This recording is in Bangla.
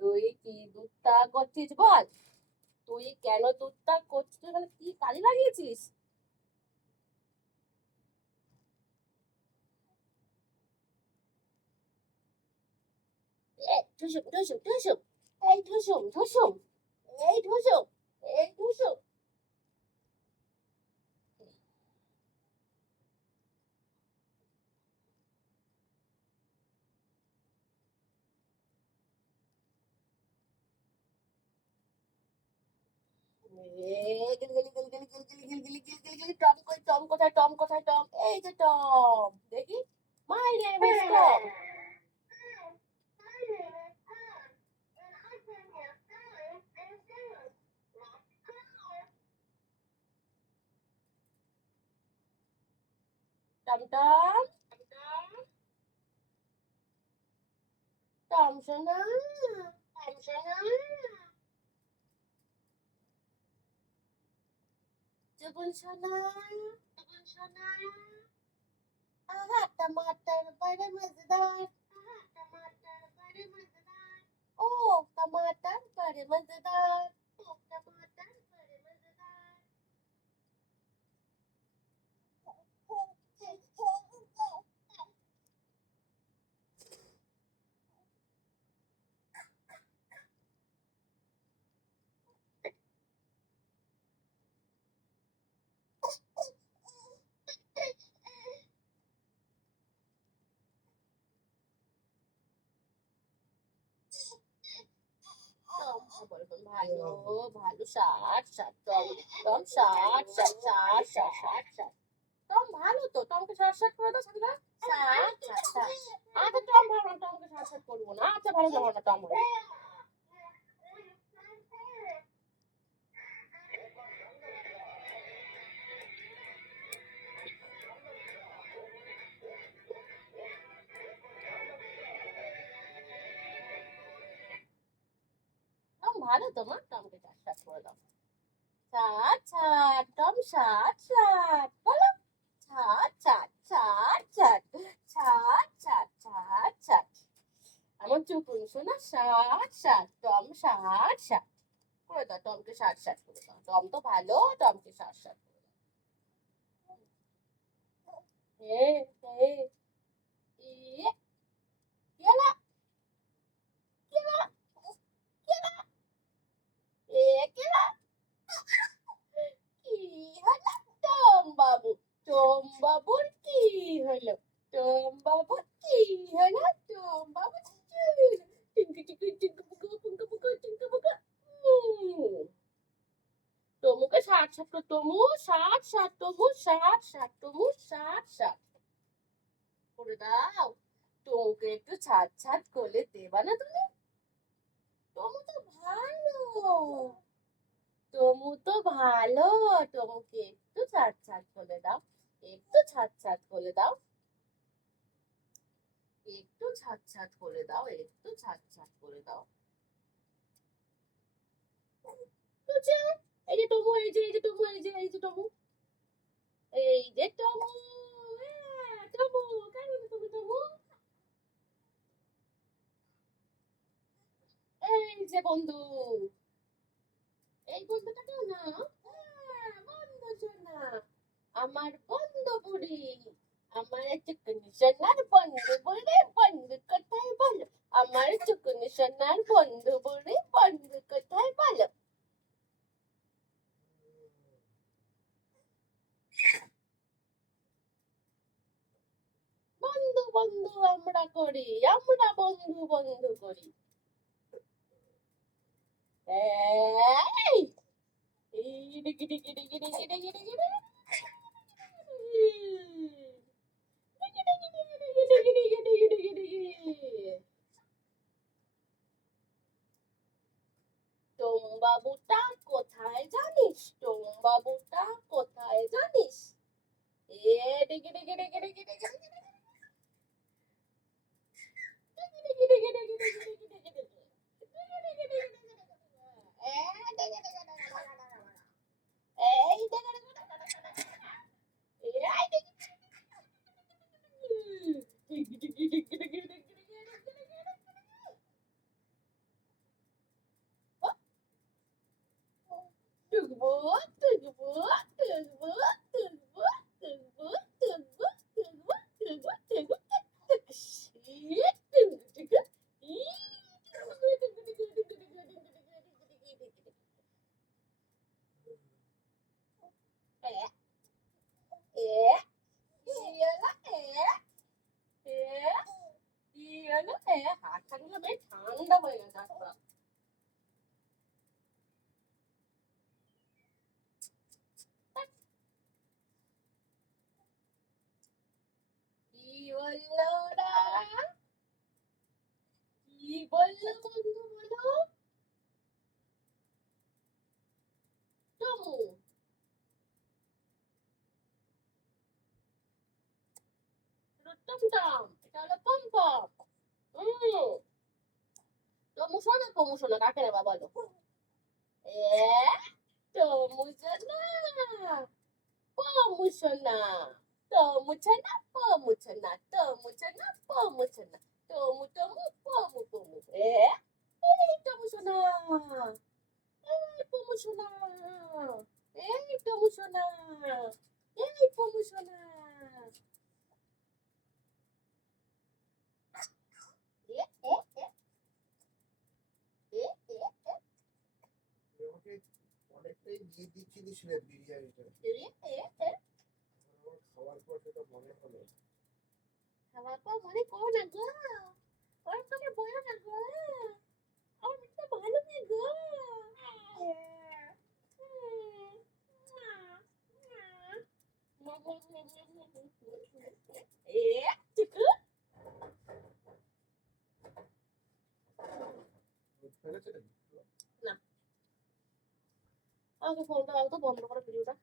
তুই কি দুধটা করছিস বল? তুই কেন দুধটা করছিস? তুই কি কালি লাগিয়েছিস? ঠুসুম ঠুসুম ঠুসুম, এই ঠুসুম ঠুসুম, এই ঠুসুম, এই ঠুসুম। টম কই, টম কোথায়, টম কোথায়, টম? এই যে টম, দেখি। My name is Tom. Tom Tom, Tom সোনা, টম সোনা, চুগুল সোনা, চুগুল সোনা। आहा टमाटर बड़े मजेदार, आहा टमाटर बड़े मजेदार, ओ टमाटर बड़े मजेदार, ओ टमाटर बड़े मजेदार। ভালো ভালো, ষাট ষাট টম, টম ষাট ষাট ষাট ষাট ষাট ষাট। টম ভালো তো, টমকে ষাট ষাট করে দাও সাথীরা। ষাট ষাট ষাট। আচ্ছা টম ভালো না, টমকে ষাট ষাট করবো না। আচ্ছা ভালো যাবো না, টম ভালো। টম ভালো তো মা, টমকে ষাট ষাট করে দাও। ষাট ষাট টম, ষাট ষাট বলো। ষাট ষাট ষাট ষাট ষাট ষাট ষাট ষাট। আমার চুকুন শোনা, ষাট ষাট টম, ষাট ষাট করে দাও। টমকে ষাট ষাট করে দাও। টম তো ভালো, টমকে ষাট ষাট করে দাও। ইয়ে, কেলা, কেলা, কেলা, কেলা। কি হলো টম বাবু? টম বাবুর কি হলো? টম বাবুর কি হলো? টম বাবু টিঙ্কু টিঙ্কু টিঙ্কু পুকু পুঙ্কু পুকু টিঙ্কু পুকু। তমুকে ষাট ষাট করে, তমু ষাট ষাট, তমু ষাট ষাট, তমু ষাট ষাট করে দাও। তমুকে একটু ছাট ছাট করে দেবা না তুমি? তমু তো ভালো, তমু তো ভালো। তমুকে একটু ছাট ছাট করে দাও, একটু ছাট ছাট করে দাও, একটু ছাট ছাট করে দাও, একটু ছাট ছাট করে দাও। এই যে টমু, এই যে, এই যে টমু, এই যে, এই যে টমু, এই যে টমু, টমু কেমন তুমি টমু? এই যে বন্ধু, এই বন্ধুটাকেও না, বন্ধু শোনা, আমার বন্ধু বুড়ি, আমার চুকুনি সোনার বন্ধু বুড়ি, বন্ধু কোথায় বলো? আমার চুকুনি সোনার বন্ধু বুড়ি, বন্ধু কোথায় বলো? বন্ধু বন্ধু আমরা করি, আমরা বন্ধু বন্ধু করি। এই ডিগি ডিগি ডিগি ডিগি ডিগি ডিগি টম বাবুটা কোথায় জানিস? টম বাবুটা কোথায় জানিস? এ ডিগি ডিগি ডিগি ডিগি ডিগি হাতটা দিলে বেশ ঠান্ডা হয়ে গেছে হাতটা। কি বললো ওরা? কি বললো বন্ধু বলো? টমু টমটম, এটা হলো পমপম। হুম, টমু শোনা পমু শোনা কাকে নেবা বলো? এ টমু শোনা, পমু শোনা, টমু শোনা, পমু শোনা, টমু শোনা, পমু শোনা, টমু টমু পমু পমু। এই টমু শোনা, এই পমু শোনা, এই টমু শোনা, এই পমু শোনা। এ এ এ এ এ এ তুই আমাকে অনেকটাই দিয়ে দিচ্ছিলিস রে বিরিয়ানিটা। এ এ এ। আমার খাওয়ার পর সেটা মনে হলো। খাওয়ার পর মনে করো না গো, ওর করে বলো না গো, আমার মেয়েটা ভালো মেয়ে গো। এ চিকু, ফেলেছে নাকি? না আমাকে ফোনটা দাও তো, বন্ধ করো ভিডিওটা।